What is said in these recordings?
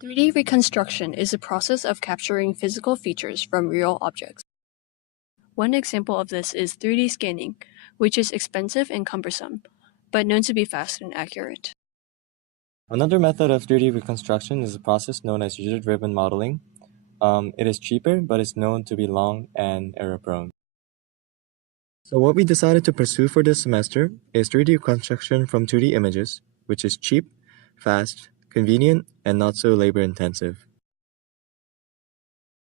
3D reconstruction is the process of capturing physical features from real objects. One example of this is 3D scanning, which is expensive and cumbersome, but known to be fast and accurate. Another method of 3D reconstruction is a process known as user-driven modeling. It is cheaper, but it's known to be long and error-prone. So what we decided to pursue for this semester is 3D reconstruction from 2D images, which is cheap, fast, convenient, and not so labor-intensive.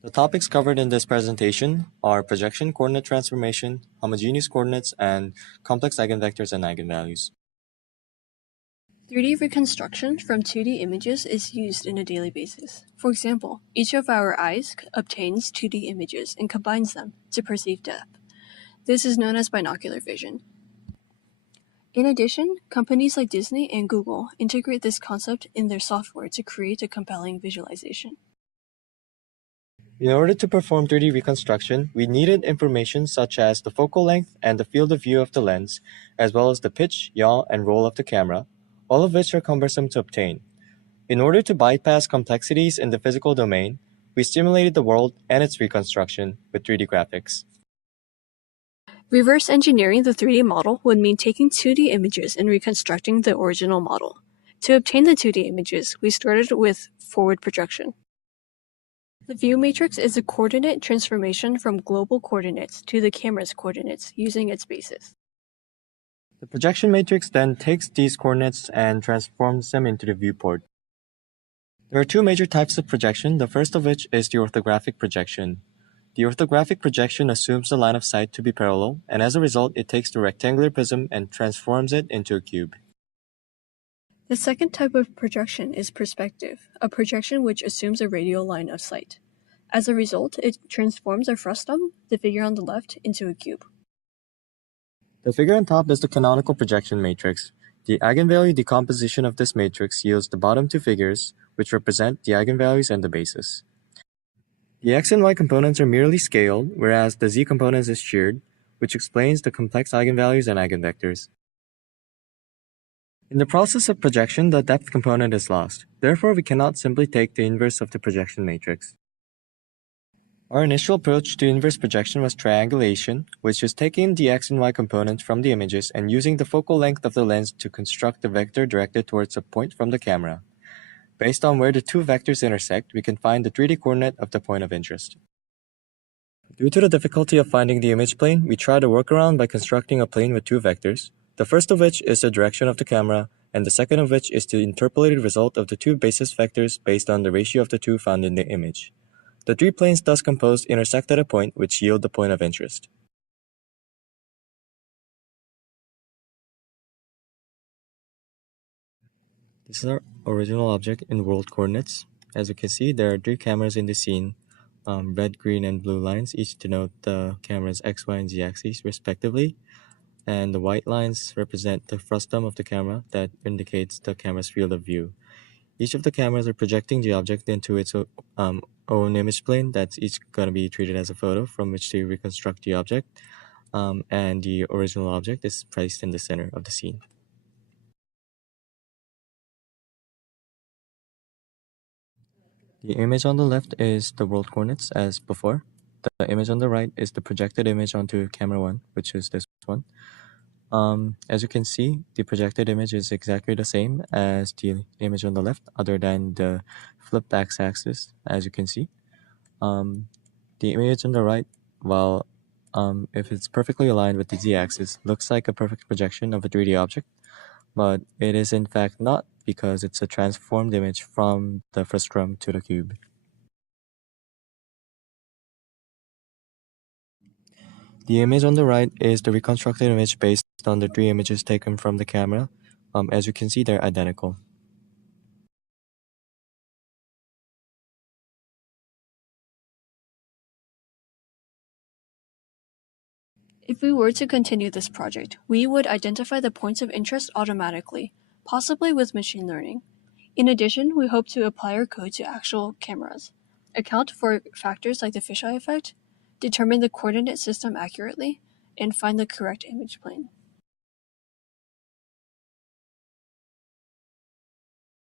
The topics covered in this presentation are projection coordinate transformation, homogeneous coordinates, and complex eigenvectors and eigenvalues. 3D reconstruction from 2D images is used on a daily basis. For example, each of our eyes obtains 2D images and combines them to perceive depth. This is known as binocular vision. In addition, companies like Disney and Google integrate this concept in their software to create a compelling visualization. In order to perform 3D reconstruction, we needed information such as the focal length and the field of view of the lens, as well as the pitch, yaw, and roll of the camera, all of which are cumbersome to obtain. In order to bypass complexities in the physical domain, we simulated the world and its reconstruction with 3D graphics. Reverse engineering the 3D model would mean taking 2D images and reconstructing the original model. To obtain the 2D images, we started with forward projection. The view matrix is a coordinate transformation from global coordinates to the camera's coordinates using its basis. The projection matrix then takes these coordinates and transforms them into the viewport. There are two major types of projection, the first of which is the orthographic projection. The orthographic projection assumes the line of sight to be parallel, and as a result, it takes the rectangular prism and transforms it into a cube. The second type of projection is perspective, a projection which assumes a radial line of sight. As a result, it transforms a frustum, the figure on the left, into a cube. The figure on top is the canonical projection matrix. The eigenvalue decomposition of this matrix yields the bottom two figures, which represent the eigenvalues and the basis. The x and y components are merely scaled, whereas the z component is sheared, which explains the complex eigenvalues and eigenvectors. In the process of projection, the depth component is lost. Therefore, we cannot simply take the inverse of the projection matrix. Our initial approach to inverse projection was triangulation, which is taking the x and y components from the images and using the focal length of the lens to construct a vector directed towards a point from the camera. Based on where the two vectors intersect, we can find the 3D coordinate of the point of interest. Due to the difficulty of finding the image plane, we tried a workaround by constructing a plane with two vectors, the first of which is the direction of the camera, and the second of which is the interpolated result of the two basis vectors based on the ratio of the two found in the image. The three planes thus composed intersect at a point which yield the point of interest. This is our original object in world coordinates. As you can see, there are three cameras in the scene. Red, green, and blue lines each denote the camera's x, y, and z axes respectively. And the white lines represent the frustum of the camera that indicates the camera's field of view. Each of the cameras are projecting the object into its own image plane that's each going to be treated as a photo from which to reconstruct the object. And the original object is placed in the center of the scene. The image on the left is the world coordinates as before. The image on the right is the projected image onto camera 1, which is this one. As you can see, the projected image is exactly the same as the image on the left, other than the flipped x-axis, as you can see. The image on the right, while if it's perfectly aligned with the z-axis, looks like a perfect projection of a 3D object, but it is in fact not, because it's a transformed image from the frustum to the cube. The image on the right is the reconstructed image based on the three images taken from the camera. As you can see, they're identical. If we were to continue this project, we would identify the points of interest automatically, possibly with machine learning. In addition, we hope to apply our code to actual cameras, account for factors like the fisheye effect, determine the coordinate system accurately, and find the correct image plane.